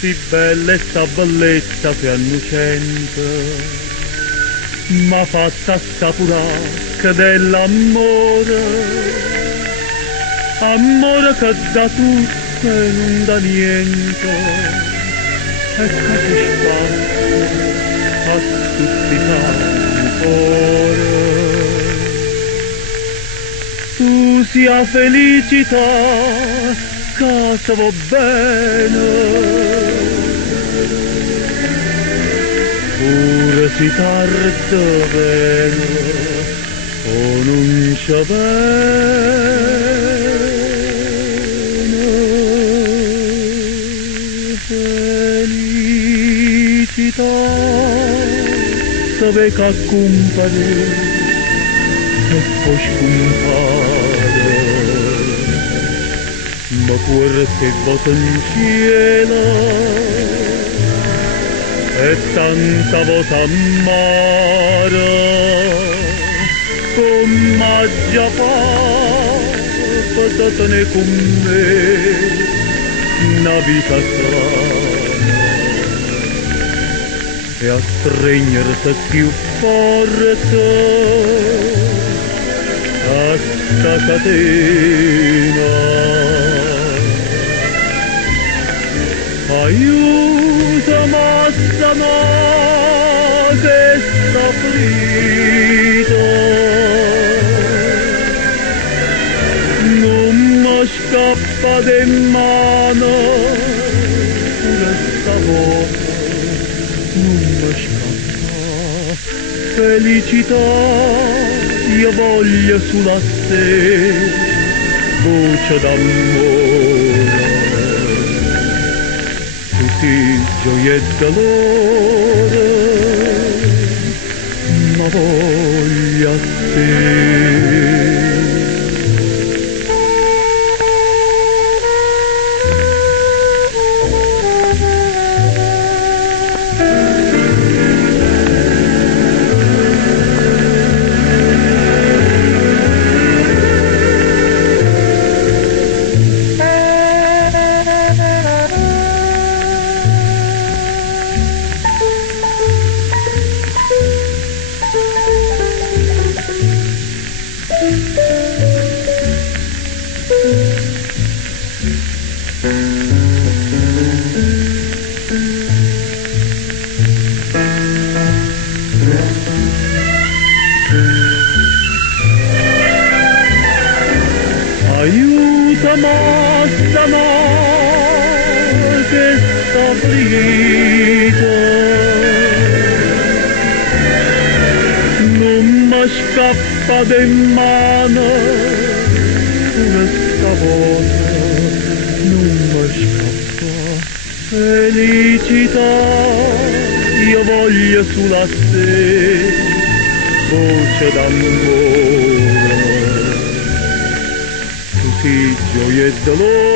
sì bella e sta bellezza più annucente, ma fatta assapurare dell'amore, amore che da tutto e non da niente, e che si spazia a stuzzicare il cuore. Tu sia felicità, casa va bene, pure si tarda bene, o non c'è bene. Felicità, dove che accompagni e poi scompare, ma cuore se vota in cielo e tanta vota amara, come già fatene con me una vita sana, e a stringersi più forte a sta catena. Aiutami a sanare questa ferita, non mi scappa di mano pure stavolta, non mi scappa. Felicità, io voglio sulla te, voce d'amore, tutti gioia e dolore, ma voglio a te. Aiutami a sanare questa ferita, non mi scappa di mano pure stavolta, non mi scappa. Felicità, io voglio sulla te, voce d'amore, tutti gioia e dolore.